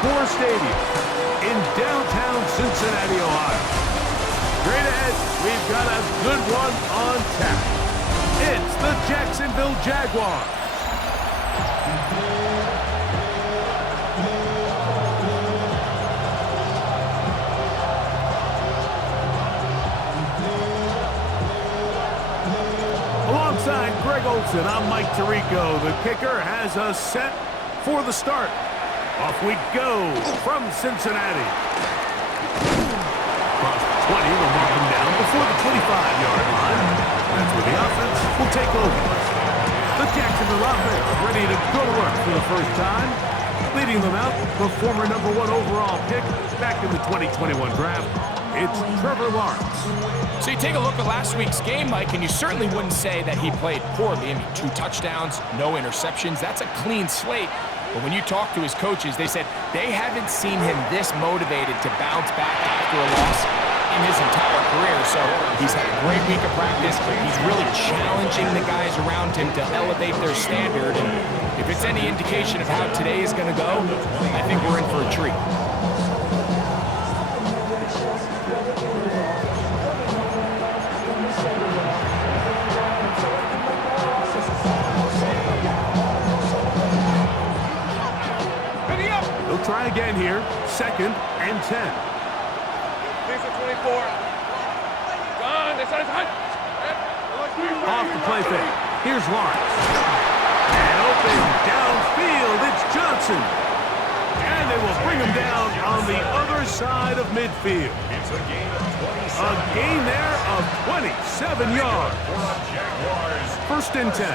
Core Stadium in downtown Cincinnati, Ohio. Straight ahead, we've got a good one on tap. It's the Jacksonville Jaguars. Alongside Greg Olsen, I'm Mike Tirico. The kicker has us set for the start. Off we go from Cincinnati. Across the 20, we'll mark him down before the 25-yard line. That's where the offense will take over. The Jacksonville offense ready to go to work for the first time. Leading them out, the former #1 overall pick back in the 2021 draft. It's Trevor Lawrence. So you take a look at last week's game, Mike, and you certainly wouldn't say that he played poorly. I mean, 2 touchdowns, no interceptions. That's a clean slate. But when you talk to his coaches, they said they haven't seen him this motivated to bounce back after a loss in his entire career. So he's had a great week of practice. He's really challenging the guys around him to elevate their standard. And if it's any indication of how today is going to go, I think we're in for a treat. Try again here. 2nd and 10. These are 24. Off the play fake. Here's Lawrence. And open downfield. It's Johnson. And they will bring him down on the other side of midfield. A gain there of 27 yards. 1st and 10.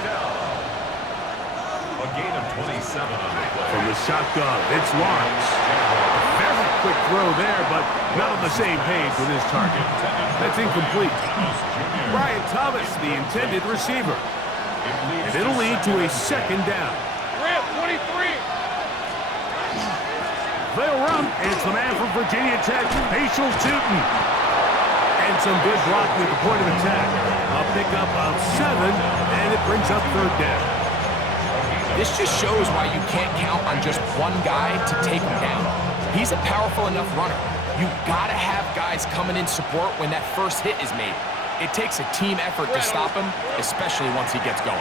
A gain of 27 on the play. From the shotgun, it's Lawrence. Very quick throw there, but not on the same page with his target. That's incomplete. Brian Thomas, the intended receiver. And it'll lead to a 2nd down. 23. They'll run. It's the man from Virginia Tech, Facial Tootin. And some good blocking at the point of attack. A pickup of 7, and it brings up 3rd down. This just shows why you can't count on just one guy to take him down. He's a powerful enough runner. You gotta have guys coming in support when that first hit is made. It takes a team effort to stop him, especially once he gets going.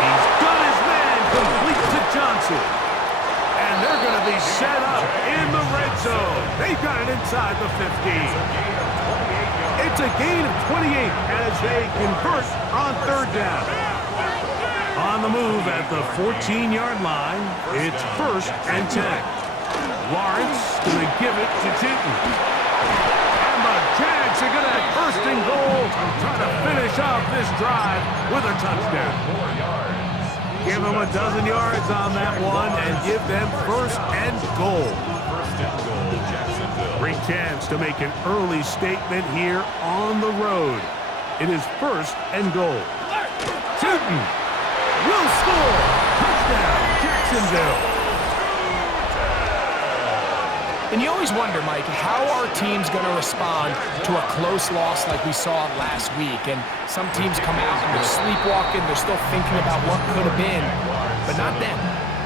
He's got his man complete to Johnson. And they're gonna be set up in the red zone. They've got it inside the 15. It's a gain of 28 as they convert on 3rd down. On the move at the 14-yard line, it's 1st and 10. Lawrence going to give it to Tootin. And the Jags are going to have 1st and goal, try to finish off this drive with a touchdown. Give them a dozen yards on that one and give them 1st and goal. 1st and goal, Jacksonville. Great chance to make an early statement here on the road. It is 1st and goal. Tootin will score. Touchdown, Jacksonville. And you always wonder, Mike, how are teams going to respond to a close loss like we saw last week? And some teams come out and they're sleepwalking. They're still thinking about what could have been. But not them.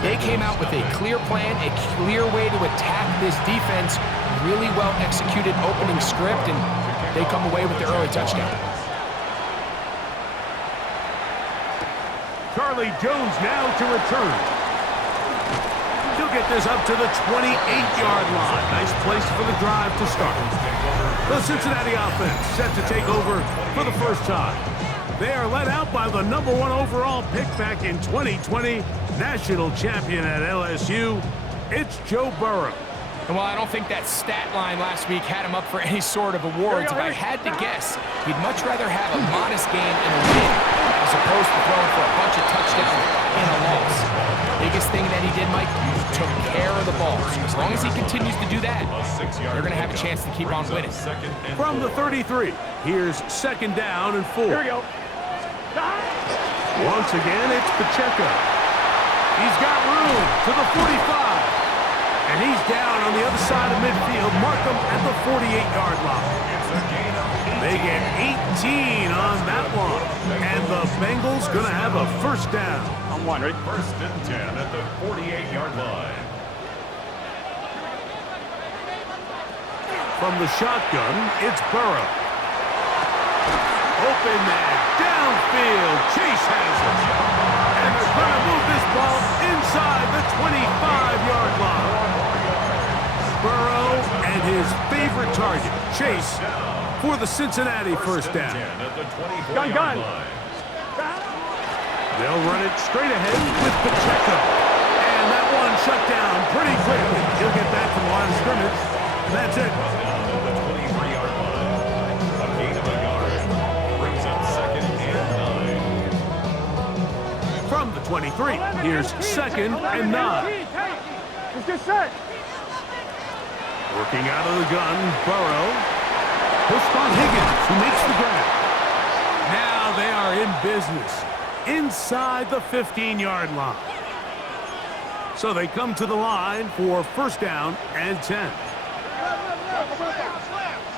They came out with a clear plan, a clear way to attack this defense, really well executed opening script, and they come away with the early touchdown. Charlie Jones now to return. He'll get this up to the 28-yard line. Nice place for the drive to start. The Cincinnati offense set to take over for the first time. They are led out by the #1 overall pick back in 2020, national champion at LSU. It's Joe Burrow. And while I don't think that stat line last week had him up for any sort of awards, if I had to guess, he'd much rather have a modest game and a win as opposed to throwing for a bunch of touchdowns and a loss. Biggest thing that he did, Mike, took care of the ball. So as long as he continues to do that, they're going to have a chance to keep on winning. From the 33, here's 2nd down and 4. Here we go. Once again, it's Pacheco. He's got room to the 45. And he's down on the other side of midfield. Mark him at the 48-yard line. They get 18 on that one. And the Bengals going to have a 1st down. On 1, ready? 1st and 10 at the 48-yard 23-yard line. From the shotgun, it's Burrow. Open man, downfield. Chase has it. And they're going to move this ball inside the 25-yard line. Burrow and his favorite target, Chase, for the Cincinnati first down. Gun. They'll run it straight ahead with Pacheco. And that one shut down pretty quickly. He'll get back to the line of scrimmage. And that's it. The 23-yard line. A gain of a yard. Brings up 2nd and 9. From the 23, here's 2nd and 9. Let's get set. Working out of the gun, Burrow. He'll spot Higgins, who makes the grab. Now they are in business inside the 15-yard line. So they come to the line for first down and 10.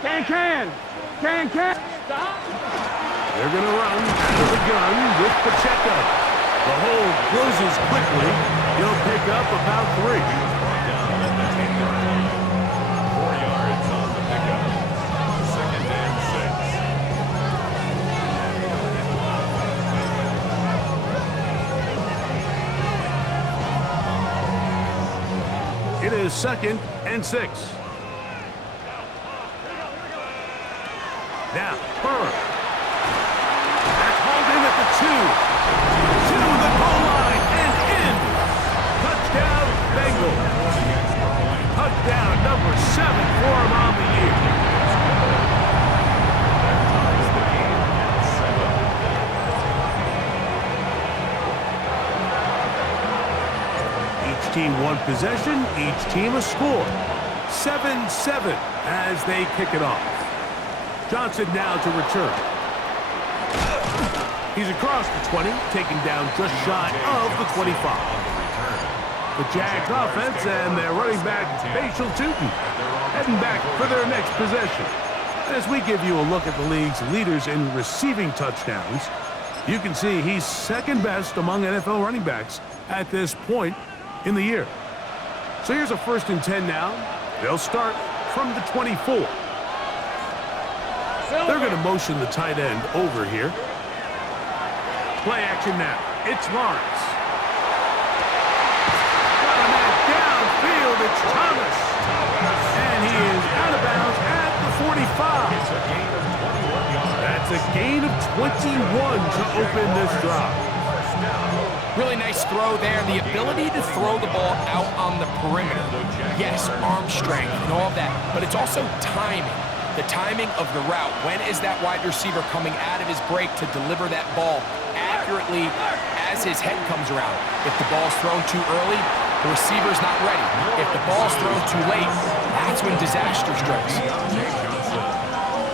Can. They're going to run out of the gun with Pacheco. The hole closes quickly. He'll pick up about 3. Brought down at the 10-yard line. 4 yards on the pickup. 2nd and 6. It is 2nd and 6. Now, Burrow. That's hauled in at the 2. To the goal line and in. Touchdown, Bengals. Touchdown number 7 for him on the year. Ties the game at 7. Each team one possession, each team a score. 7-7 as they kick it off. Johnson now to return. He's across the 20, taken down just shy of the 25. The JAX offense and their running back, Facial Tootin, heading back for their next possession. As we give you a look at the league's leaders in receiving touchdowns, you can see he's second best among NFL running backs at this point in the year. So here's a 1st and 10 now. They'll start from the 24. They're going to motion the tight end over here. Play action now. It's Lawrence. Got a man downfield. It's Thomas. And he is out of bounds at the 45. It's a gain of 21 yards. That's a gain of 21 to open this drive. Really nice throw there. The ability to throw the ball out on the perimeter. Yes, arm strength and all that, but it's also timing. The timing of the route. When is that wide receiver coming out of his break to deliver that ball accurately as his head comes around? If the ball's thrown too early, the receiver's not ready. If the ball's thrown too late, that's when disaster strikes.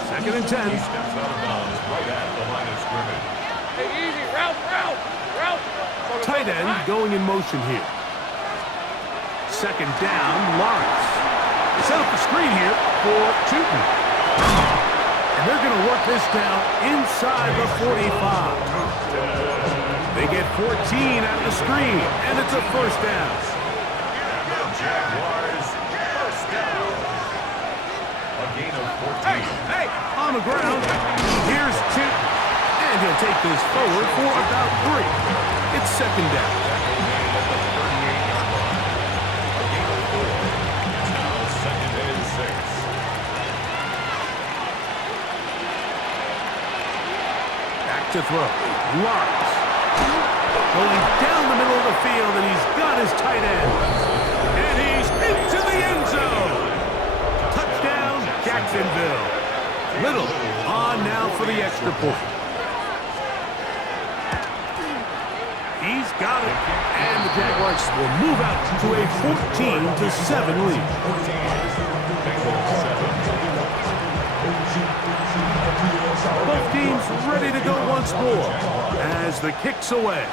2nd and 10. He steps out of bounds right at the line of scrimmage. Hey, easy. Route. Tight end going in motion here. 2nd down, Lawrence. Set up the screen here for Tootin. And they're going to work this down inside the 45. They get 14 out of the screen, and it's a first down. Jaguars, first down. A gain of 14. Hey, on the ground, here's Tootin. And he'll take this forward for about 3. It's 2nd down. To throw. Lawrence. Going down the middle of the field, and he's got his tight end. And he's into the end zone. Touchdown, Jacksonville. Little on now for the extra point. He's got it. And the Jaguars will move out to a 14-7 lead. Both teams ready to go once more as the kick's away.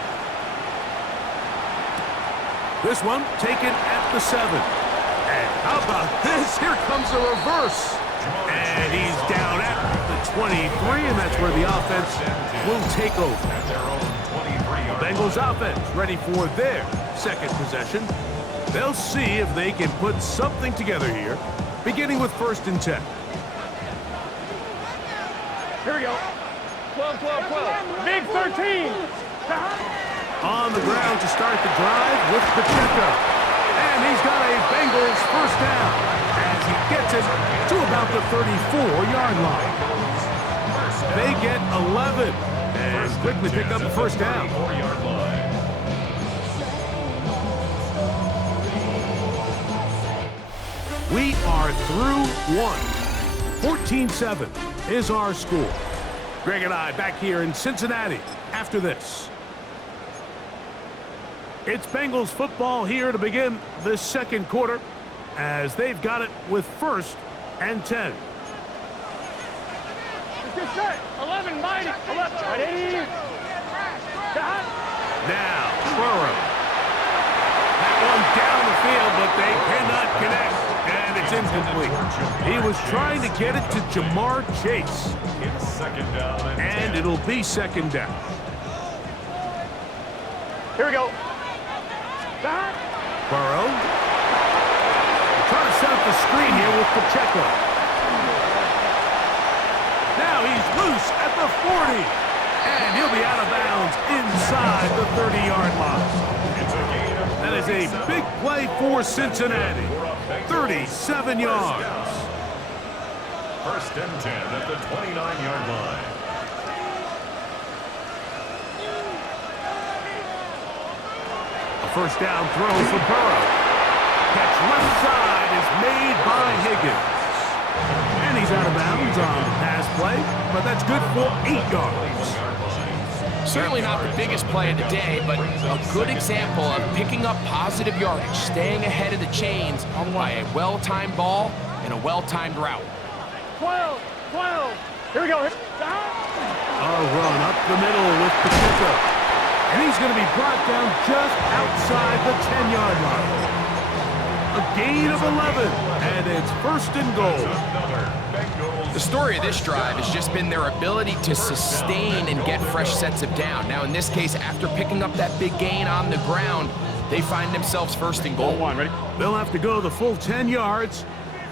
This one taken at the 7. And how about this? Here comes a reverse. And he's down at the 23, and that's where the offense will take over. At their own 23. The Bengals offense ready for their second possession. They'll see if they can put something together here, beginning with 1st and 10. Here we go. 12, 12, 12. Big 13. On the ground to start the drive with Pacheco. And he's got a Bengals first down as he gets it to about the 34-yard line. They get 11 and quickly pick up a first down. We are through one. 14-7 is our score. Greg and I back here in Cincinnati after this. It's Bengals football here to begin the second quarter as they've got it with 1st and 10. Good set. 11, mighty. 11. Ready. Got. Now, Burrow. That one down the field, but they cannot connect, and it's incomplete. He was trying to get it to Jamar Chase. And it'll be 2nd down. Here we go. Got. Burrow. Trying to set up the screen here with Pacheco. Now he's loose at the 40. And he'll be out of bounds inside the 30-yard line. That is a big play for Cincinnati. 37 yards. 1st and 10 at the 29-yard line. A first down throw for Burrow. Catch left side is made by Higgins. And he's out of bounds on the pass play, but that's good for 8 yards. Certainly not the biggest play of the day, but a good example of picking up positive yardage, staying ahead of the chains by a well-timed ball and a well-timed route. 12, 12. Here we go. A run up the middle with Pacheco. And he's going to be brought down just outside the 10-yard line. A gain of 11, and it's 1st and goal. The story of this drive has just been their ability to sustain and get fresh sets of down. Now, in this case, after picking up that big gain on the ground, they find themselves 1st and goal. One, ready? They'll have to go the full 10 yards.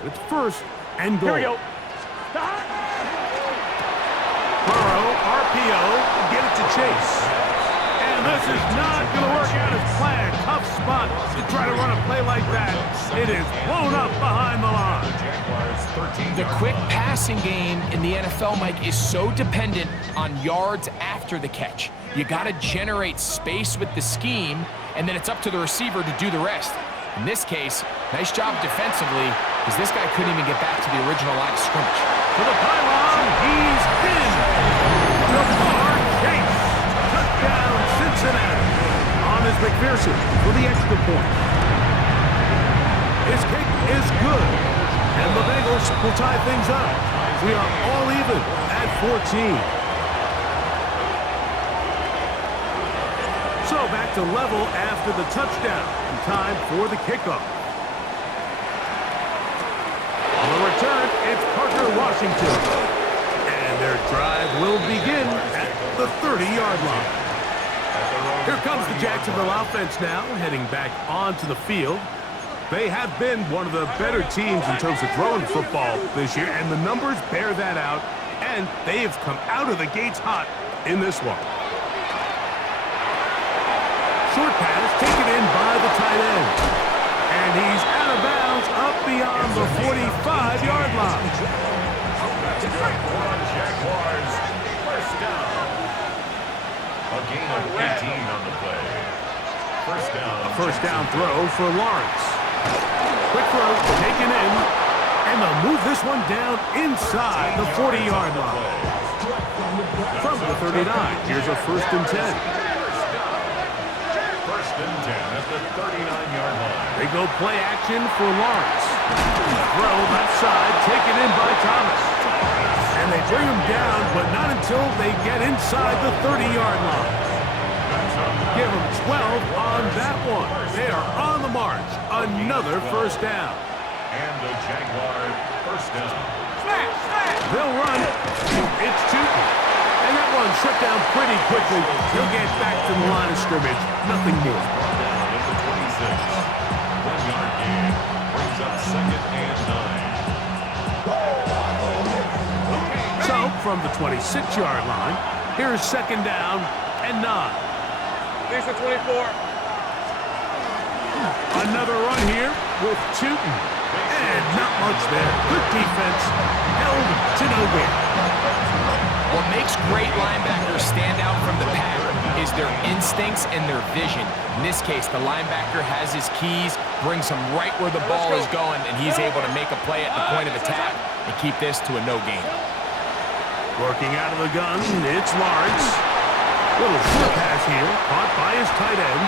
It's 1st and goal. Here we go. Burrow, RPO, get it to Chase. And this is not going to work out as planned. Tough spot to try to run a play like that. It is blown up behind the line. The quick passing game in the NFL, Mike, is so dependent on yards after the catch. You got to generate space with the scheme, and then it's up to the receiver to do the rest. In this case, nice job defensively, because this guy couldn't even get back to the original line of scrimmage. To the pylon, he's in. Jamar Chase. Touchdown, Cincinnati. On his McPherson for the extra point. His kick is good. And the Bengals will tie things up. We are all even at 14. So back to level after the touchdown. And time for the kickoff. On the return, it's Parker Washington. And their drive will begin at the 30-yard line. Here comes the Jacksonville offense now, heading back onto the field. They have been one of the better teams in terms of throwing football this year, and the numbers bear that out, and they have come out of the gates hot in this one. Short pass taken in by the tight end. And he's out of bounds up beyond the 45-yard line. Jaguars, 1st down. A gain of 18 on the play. 1st down. A first down throw for Lawrence. Quick throw taken in. And they'll move this one down inside the 40-yard line. From the 39, here's a 1st and 10. 1st and 10 at the 39-yard line. They go play action for Lawrence. Throw left side, taken in by Thomas. And they bring him down, but not until they get inside the 30-yard line. Give them 12 on that one. They are on the march. Another 1st down. And the Jaguar 1st down. They'll run. It's Chuka. And that one shut down pretty quickly. He'll get back to the line of scrimmage. Nothing more. Down at the 26. 1-yard gain. Brings up second and 9. So, from the 26-yard line, here's second down and 9. Lisa 24. Another run here with Tootin. And not much there. Good defense. Held to no gain. What makes great linebackers stand out from the pack is their instincts and their vision. In this case, the linebacker has his keys, brings him right where the ball is going, and he's able to make a play at the point of attack and keep this to a no gain. Working out of the gun, it's Lawrence. Little short pass here, caught by his tight end.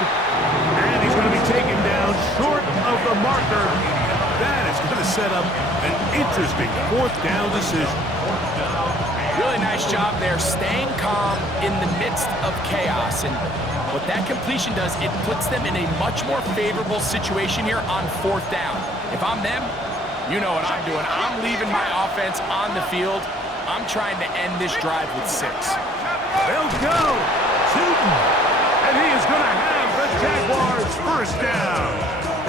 And he's going to be taken down short of the marker. That is going to set up an interesting fourth down decision. Really nice job there, staying calm in the midst of chaos. And what that completion does, it puts them in a much more favorable situation here on fourth down. If I'm them, you know what I'm doing. I'm leaving my offense on the field. I'm trying to end this drive with 6. They'll go. Tootin. And he is going to have the Jaguars first down.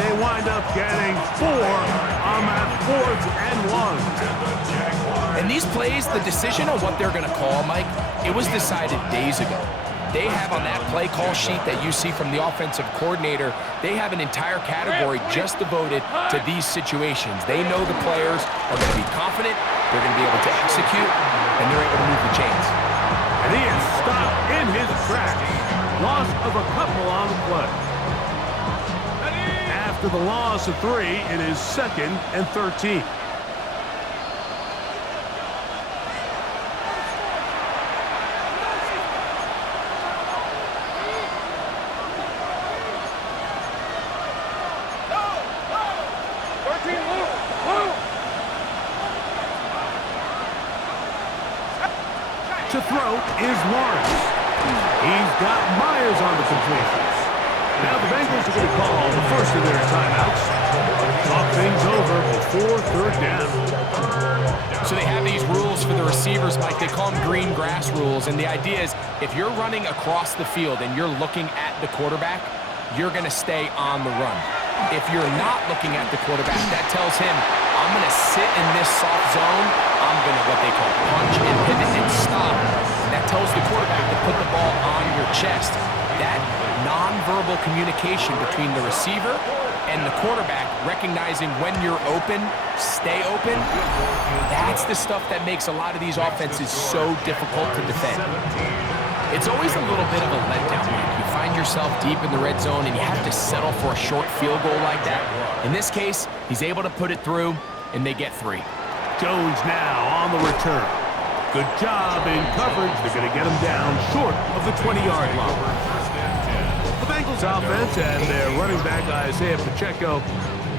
They wind up getting 4 on that 4th and 1. And these plays, the decision on what they're going to call, Mike, it was decided days ago. They have on that play call sheet that you see from the offensive coordinator, they have an entire category just devoted to these situations. They know the players are going to be confident, they're going to be able to execute, and they're able to move the chains. And he is stopped in his tracks. Loss of a couple on the play. After the loss of 3, it is 2nd and 13. To throw is Lawrence. He's got Myers on the completions. Now the Bengals are going to call the first of their timeouts. Talk things over before 3rd down. So they have these rules for the receivers, Mike. They call them green grass rules. And the idea is if you're running across the field and you're looking at the quarterback, you're going to stay on the run. If you're not looking at the quarterback, that tells him, I'm going to sit in this soft zone. I'm going to what they call punch and pivot and stop. And that tells the quarterback to put the ball on your chest. That nonverbal communication between the receiver and the quarterback, recognizing when you're open, stay open, that's the stuff that makes a lot of these offenses so difficult to defend. It's always a little bit of a letdown. You find yourself deep in the red zone and you have to settle for a short field goal like that. In this case, he's able to put it through, and they get 3. Jones now on the return. Good job in coverage. They're going to get him down short of the 20-yard line. The Bengals offense and their running back Isaiah Pacheco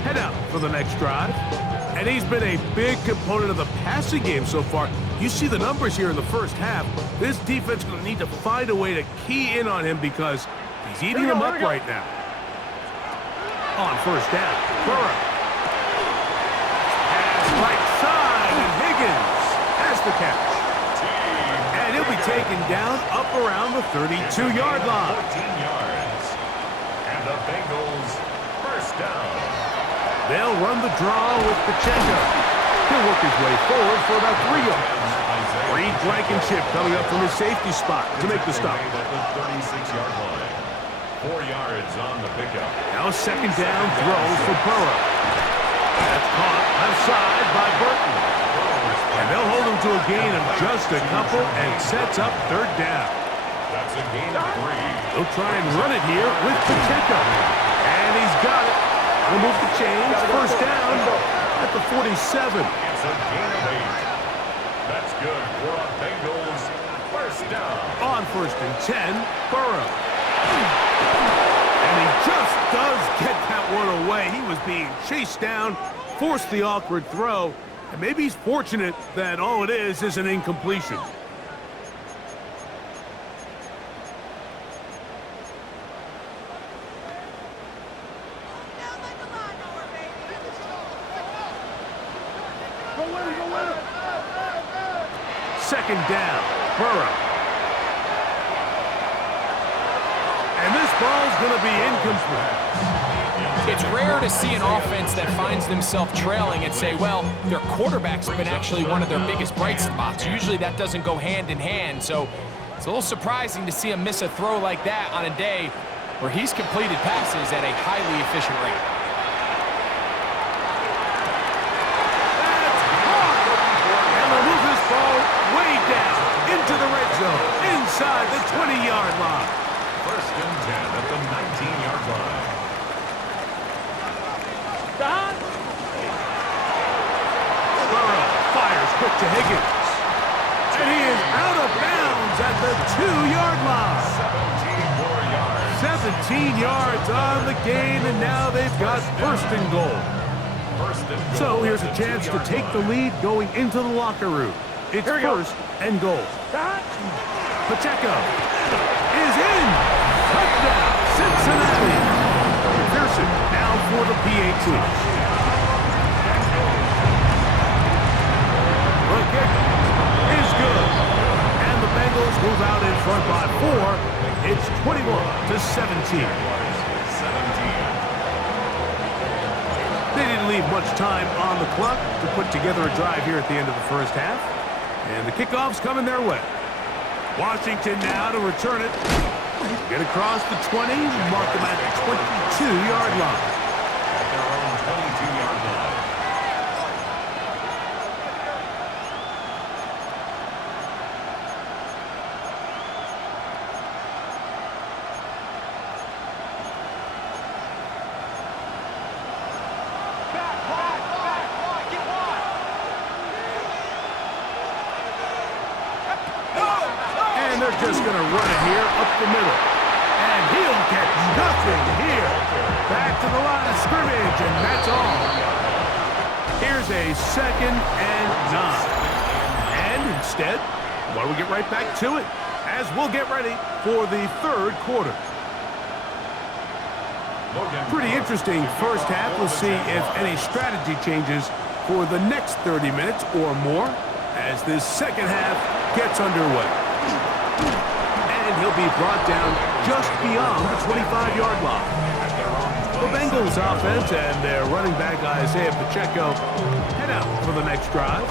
head out for the next drive. And he's been a big component of the passing game so far. You see the numbers here in the first half. This defense is going to need to find a way to key in on him because he's eating them up right now. On first down, Burrow. Pass right side, and Higgins has the catch. And he'll be taken down up around the 32-yard line. 14 yards. And the Bengals first down. They'll run the draw with Pacheco. He'll work his way forward for about 3 yards. Reed Blankenship coming up from his safety spot to make the stop. At the 36-yard line. 4 yards on the pickup. Now a second down throw for Burrow. That's caught left side by Burton. And they'll hold him to a gain of just a couple and sets up 3rd down. That's a gain of 3. They'll try and run it here with Pacheco. And he's got it. He'll move the chains. First down at the 47. It's a gain of 8. That's good for a Bengals first down. On 1st and 10, Burrow. And he just does get that one away. He was being chased down, forced the awkward throw, and maybe he's fortunate that all it is an incompletion. Second down, Burrow. ball's going to be incomplete. It's rare to see an offense that finds themselves trailing and say, well, their quarterback's been actually one of their biggest bright spots. Usually that doesn't go hand in hand, so it's a little surprising to see him miss a throw like that on a day where he's completed passes at a highly efficient rate. That's caught! And they'll move this ball way down into the red zone, inside the 20-yard line. First and 10 at the 19-yard line. Burrow fires quick to Higgins. And he is out of bounds at the 2-yard line. 17 more yards. 17 yards on the gain, and now they've got first and goal. First and goal. So here's a chance to take the lead going into the locker room. It's first and goal. Pacheco is in. Touchdown, Cincinnati. McPherson now for the PAT. The kick is good. And the Bengals move out in front by 4. It's 21-17. They didn't leave much time on the clock to put together a drive here at the end of the first half. And the kickoff's coming their way. Washington now to return it. Get across the 20, mark them at the 22-yard line. At their own 22-yard line. And they're just going to run it here up the middle. And he'll get nothing here. Back to the line of scrimmage, and that's all. Here's a 2nd and 9. And instead, why don't we get right back to it as we'll get ready for the 3rd quarter. Pretty interesting first half. We'll see if any strategy changes for the next 30 minutes or more as this second half gets underway. And he'll be brought down just beyond the 25-yard line. The Bengals offense and their running back Isaiah Pacheco head out for the next drive.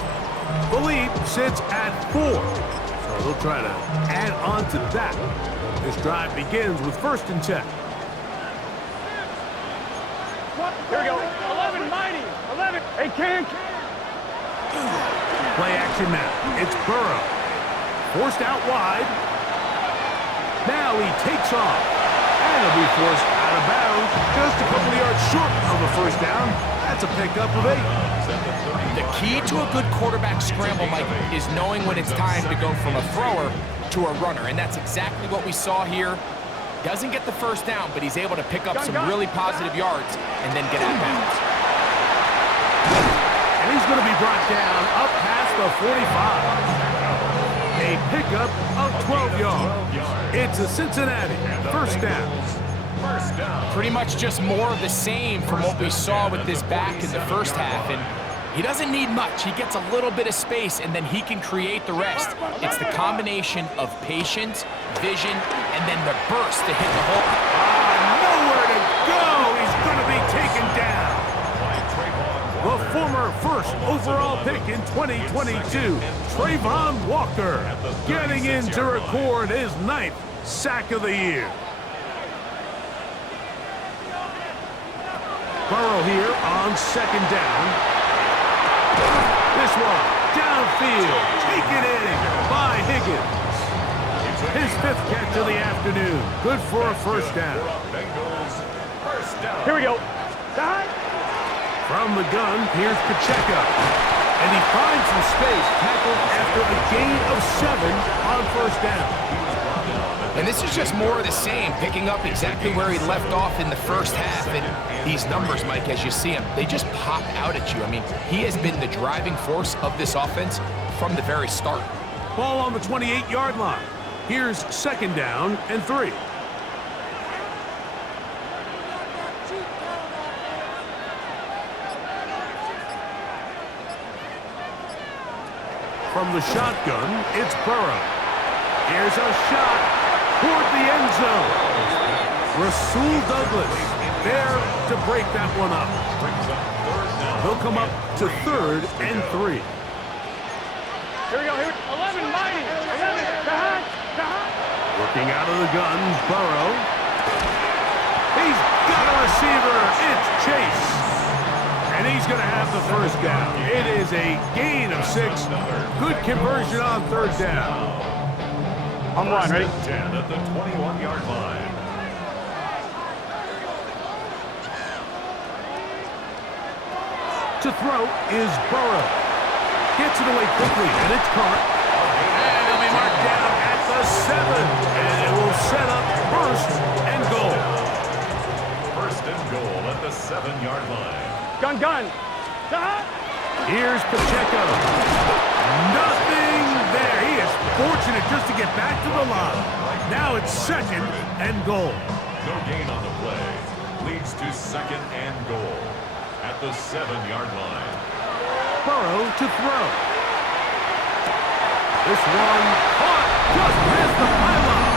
The lead sits at 4, so they'll try to add on to that. This drive begins with 1st and 10. Here we go. 11, mighty. 11. Hey, King. Play action now. It's Burrow. Forced out wide. Now he takes off. And he'll be forced out of bounds. Just a couple of yards short of a first down. That's a pickup of 8. The key to a good quarterback scramble, Mike, is knowing when it's time to go from a thrower to a runner. And that's exactly what we saw here. Doesn't get the first down, but he's able to pick up some really positive yards and then get out of bounds. And he's going to be brought down up past the 45. A pickup of 12 yards. It's a Cincinnati first down. Pretty much just more of the same from what we saw with this back in the first half. And he doesn't need much. He gets a little bit of space, and then he can create the rest. It's the combination of patience, vision, and then the burst to hit the hole. Nowhere to go. He's going to be taken down. The former first overall pick in 2022, Trayvon Walker, getting in to record his 9th sack of the year. Burrow here on 2nd down. This one, downfield, taken in by Higgins. His 5th catch of the afternoon. Good for a first down. Here we go. From the gun, here's Pacheco. And he finds some space, tackled after a gain of 7 on first down. And this is just more of the same, picking up exactly where he left off in the first half. And these numbers, Mike, as you see him, they just pop out at you. I mean, he has been the driving force of this offense from the very start. Ball on the 28-yard line. Here's 2nd down and 3. From the shotgun, it's Burrow. Here's a shot toward the end zone. Rasul Douglas there to break that one up. Brings up third down. They'll come up to 3rd and 3. Here we go. 11 mighty. 11. Working out of the gun, Burrow. He's got a receiver. It's Chase. And he's going to have the first down. It is a gain of 6. Good conversion on 3rd down. I'm on, ready? 10 at the 21-yard line. To throw is Burrow. Gets it away quickly, and it's caught. And it'll be marked down at the 7. And it will set up 1st and goal. 1st and goal at the 7-yard line. Gun. Here's Pacheco. Nothing there. He is fortunate just to get back to the line. Now it's 2nd and goal. No gain on the play. Leads to 2nd and goal at the 7-yard line. Burrow to throw. This one caught just past the pylon.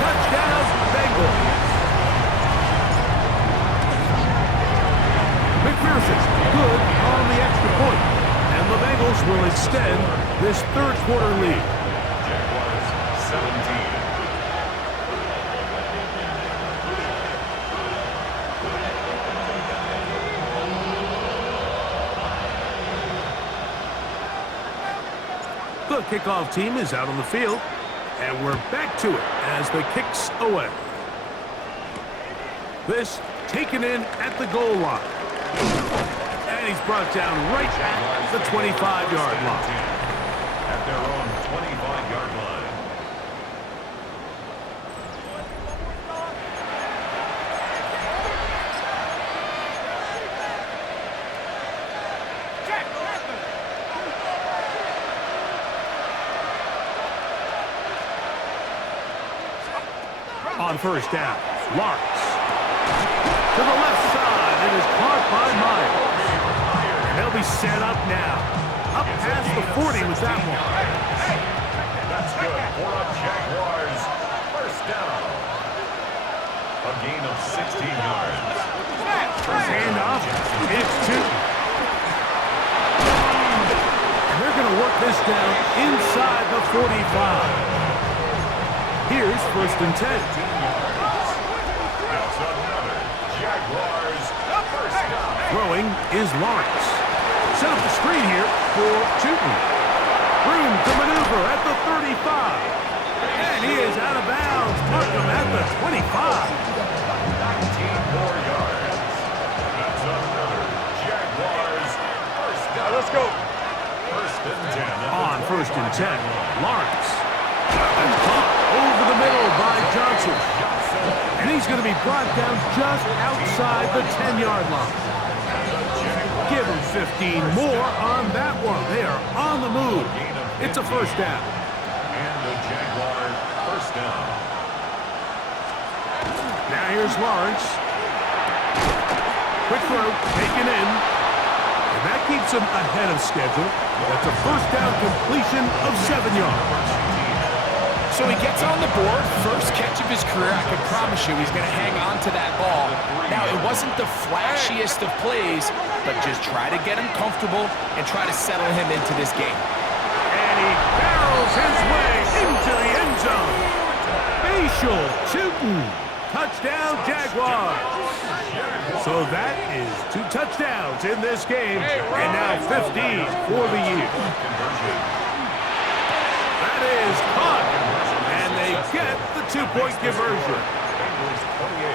Touchdown, Bengals. McPherson, good on the extra point. And the Bengals will extend this 3rd quarter lead. Jaguars 17. The kickoff team is out on the field, and we're back to it as the kicks away. This taken in at the goal line. And he's brought down right at the 25-yard line. At their own 25-yard line. On 1st down, Lawrence. To the left side, it is caught by Myers. And they'll be set up now. Up past the 40 with that one. That's good for the Jaguars. 1st down. A gain of 16 yards. Handoff, it's 2. And they're going to work this down inside the 45. Here's 1st and 10. That's another Jaguars 1st down. Throwing is Lawrence. Set up the screen here for Tootin. Room to maneuver at the 35. And he is out of bounds. Mark him at the 25. 19 more yards. That's another Jaguars 1st down. Let's go. 1st and 10. On 1st and 10, Lawrence. And caught over the middle by Johnson. And he's going to be brought down just outside the 10-yard line. Give him 15 more on that one. They are on the move. It's a 1st down. And the Jaguar 1st down. Now here's Lawrence. Quick throw, taken in. And that keeps him ahead of schedule. That's a 1st down completion of 7 yards. So he gets on the board, first catch of his career. I can promise you he's going to hang on to that ball. Now, it wasn't the flashiest of plays, but just try to get him comfortable and try to settle him into this game. And he barrels his way into the end zone. Facial Tootin. Touchdown, Jaguars. So that is 2 touchdowns in this game, and now 15 for the year. That is caught, and they get the 2-point conversion.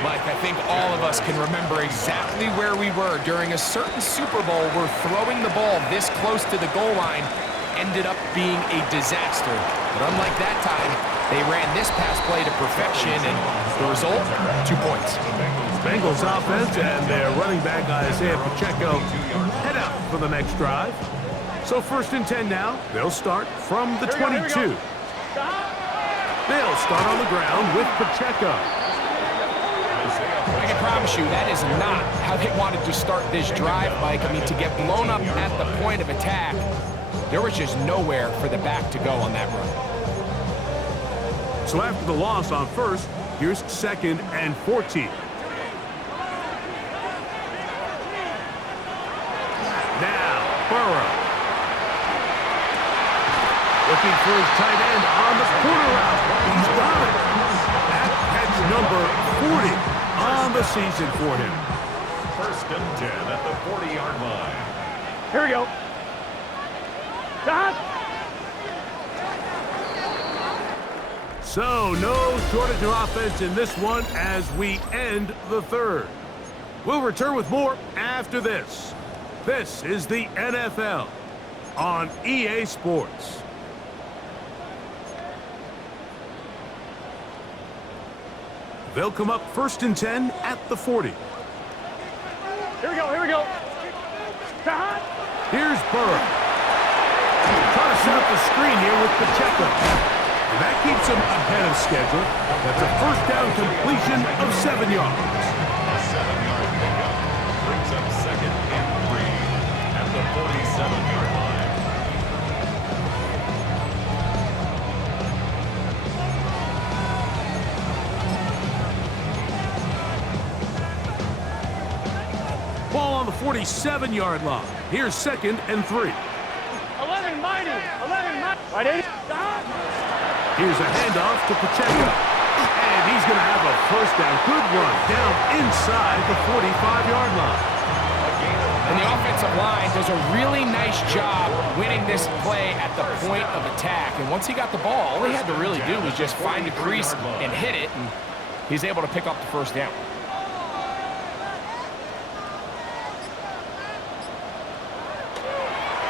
Mike, I think all of us can remember exactly where we were during a certain Super Bowl where throwing the ball this close to the goal line ended up being a disaster. But unlike that time, they ran this pass play to perfection, and the result, 2 points. Bengals offense and their running back Isaiah Pacheco head out for the next drive. So 1st and 10 now. They'll start from the 22. They'll start on the ground with Pacheco. I can promise you that is not how they wanted to start this drive, Mike. I mean, to get blown up at the point of attack, there was just nowhere for the back to go on that run. So after the loss on 1st, Here's 2nd and 14. Now, Burrow. Looking for his tight end on the corner route. He's got it. That catch number 40 on the season for him. 1st and 10 at the 40-yard line. Here we go. Stop. So, no shortage of offense in this one as we end the 3rd. We'll return with more after this. This is the NFL on EA Sports. They'll come up 1st and 10 at the 40. Here we go. Here we go. Stop. Here's Burrow. Trying to set up the screen here with Pacheco. And that keeps him ahead of schedule. That's a 1st down completion of 7 yards. A 7-yard pickup brings up 2nd and 3 at the 47-yard line. Ball on the 47-yard line. Here's 2nd and 3. 11 mighty. 11 mighty. Right, 80. Stop. Here's a handoff to Pacheco. And he's going to have a 1st down. Good run down inside the 45-yard line. And the offensive line does a really nice job winning this play at the point of attack. And once he got the ball, all he had to really do was just find a crease and hit it, and he's able to pick up the 1st down.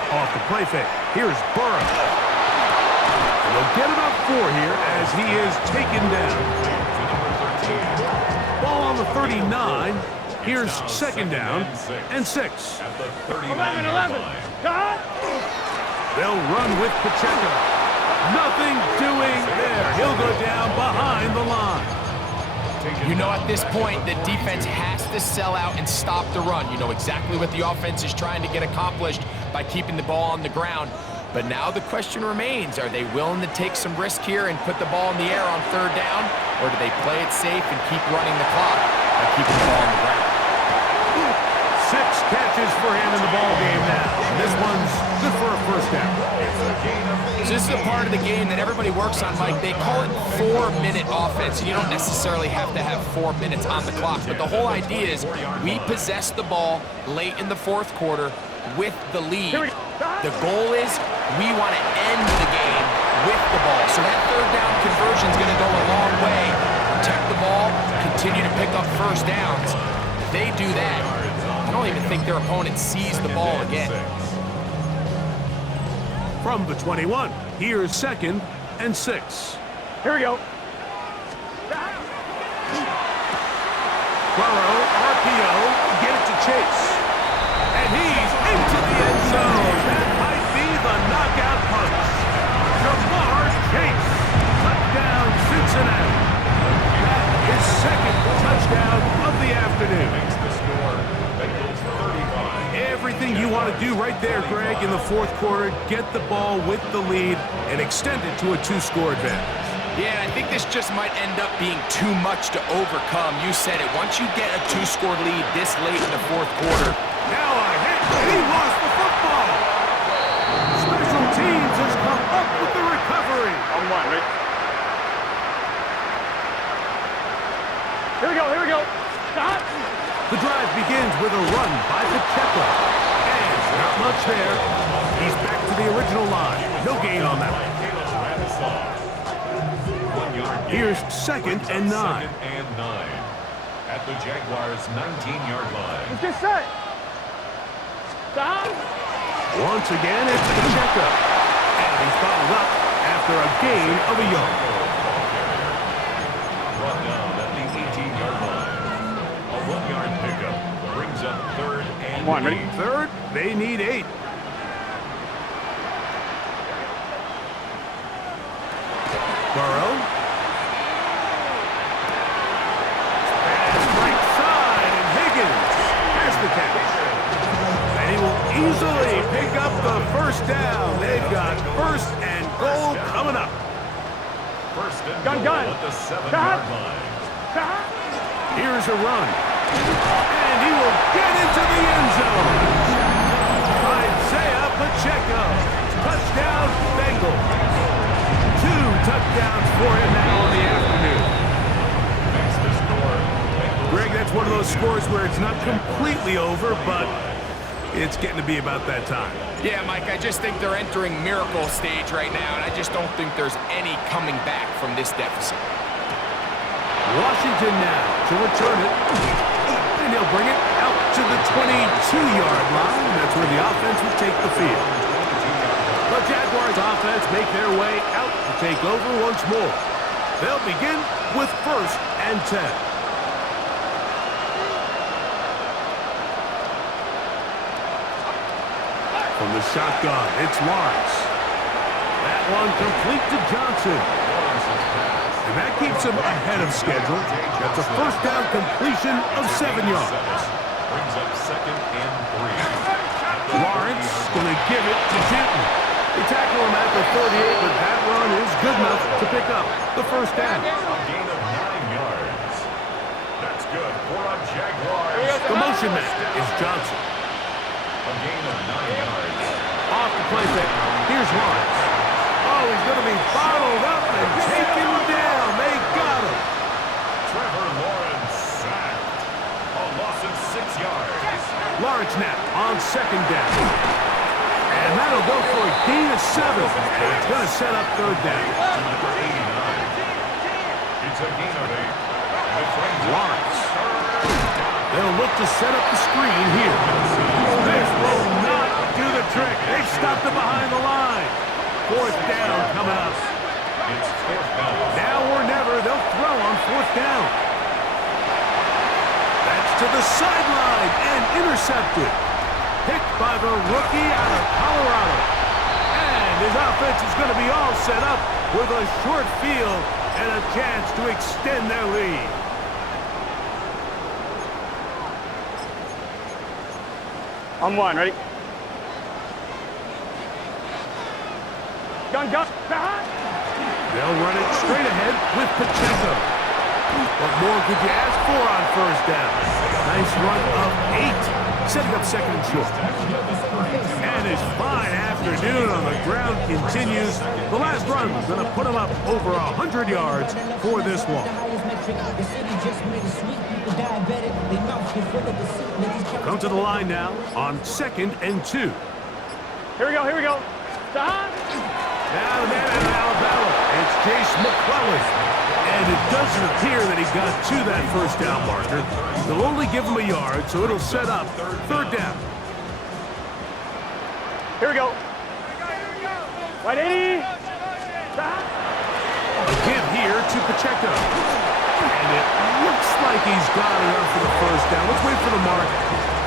Off the play fake. Here's Burrow. And they'll get it up 4 here as he is taken down. Ball on the 39. Here's 2nd down and 6. At the 39-yard 11. line. Stop. They'll run with Pacheco. Nothing doing there. He'll go down behind the line. You know at this point the defense has to sell out and stop the run. You know exactly what the offense is trying to get accomplished by keeping the ball on the ground. But now the question remains, are they willing to take some risk here and put the ball in the air on 3rd down? Or do they play it safe and keep running the clock by keeping the ball on the ground? 6 catches for him in the ball game now. This one's good for a 1st down. So this is a part of the game that everybody works on, Mike. They call it 4-minute offense. You don't necessarily have to have 4 minutes on the clock, but the whole idea is we possess the ball late in the 4th quarter with the lead. The goal is we want to end the game with the ball. So that 3rd down conversion is going to go a long way. Protect the ball, continue to pick up 1st downs. If they do that, I don't even think their opponent sees the ball again. From the 21, here's 2nd and 6. Here we go. Burrow, RPO, get it to Chase. And he's into the end zone. That might be the knockout punch. Jamar Chase. Touchdown, Cincinnati. That is 2nd touchdown of the afternoon. Makes the score. Bengals 35. Everything you want to do right there, Greg, in the 4th quarter, get the ball with the lead and extend it to a 2-score advantage. Yeah, I think this just might end up being too much to overcome. You said it. Once you get a 2-score lead this late in the 4th quarter. Now a hit. He lost the football. Special teams has come up with the recovery. On 1, right? Here we go. Here we go. Stop. The drive begins with a run by Pacheco. And not much there. He's back to the original line. No gain on that one. Here's 2nd and 9. 2nd and 9 at the Jaguars' 19-yard line. Let's get set. Stop. Once again, it's Pacheco. And he's followed up after a gain of a yard. Brought down at the 18-yard line. A 1-yard pickup brings up 3rd and 1, ready? 3rd, they need 8. Burrow. Right side, and Higgins has the catch. And he will easily pick up the 1st down. They've got 1st and goal coming up. 1st and Gun. goal at the 7-yard line. Here's a run. And he will get into the end zone. Isaiah Pacheco. Touchdown, Bengals. 2 touchdowns for him now in the afternoon. Greg, that's one of those scores where it's not completely over, but it's getting to be about that time. Yeah, Mike, I just think they're entering miracle stage right now, and I just don't think there's any coming back from this deficit. Washington now to return it. And he'll bring it out to the 22-yard line. That's where the offense will take the field. The Jaguars offense make their way out to take over once more. They'll begin with 1st and 10. From the shotgun, it's Lawrence. That one complete to Johnson. And that keeps him ahead of schedule. That's a first down completion of 7 yards. Brings up 2nd and 3. Lawrence going to give it to Kenton. They tackle him at the 38, but that run is good enough to pick up the first down. A gain of 9 yards. That's good for a Jaguars. The motion man is Johnson. A gain of 9 yards. Off the play fake. Here's Lawrence. Oh, he's going to be bottled up and taken down. They got him. Trevor Lawrence sacked. A loss of 6 yards. Lawrence now on 2nd down. And that'll go for a gain of 7. And it's going to set up 3rd down. Number 89. It's a gain of 8. Lawrence. They'll look to set up the screen here. This will not do the trick. They stopped him behind the line. 4th down coming up. It's 4th down. Now or never, they'll throw on 4th down. That's to the sideline and intercepted. Picked by the rookie out of Colorado. And his offense is going to be all set up with a short field and a chance to extend their lead. On 1, ready? Gun. They'll run it straight ahead with Pacheco. What more could you ask for on 1st down? Nice run of 8, setting up 2nd and short. And his fine afternoon on the ground continues. The last run is going to put him up over 100 yards for this one. Come to the line now on 2nd and 2. Here we go. Now the man out of Alabama, it's Chase McClellan. And it doesn't appear that he got to that 1st down marker. They'll only give him a yard, so it'll set up 3rd down. Here we go. Right, 80. A give here to Pacheco. And it looks like he's got enough for the 1st down. Let's wait for the mark.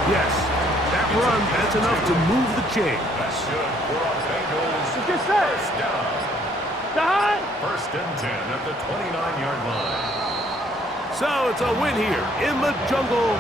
Yes, that run, that's enough to move the chain. That's good for a Bengals. Just said. 1st down. 1st and 10 at the 29-yard line. So it's a win here in the jungle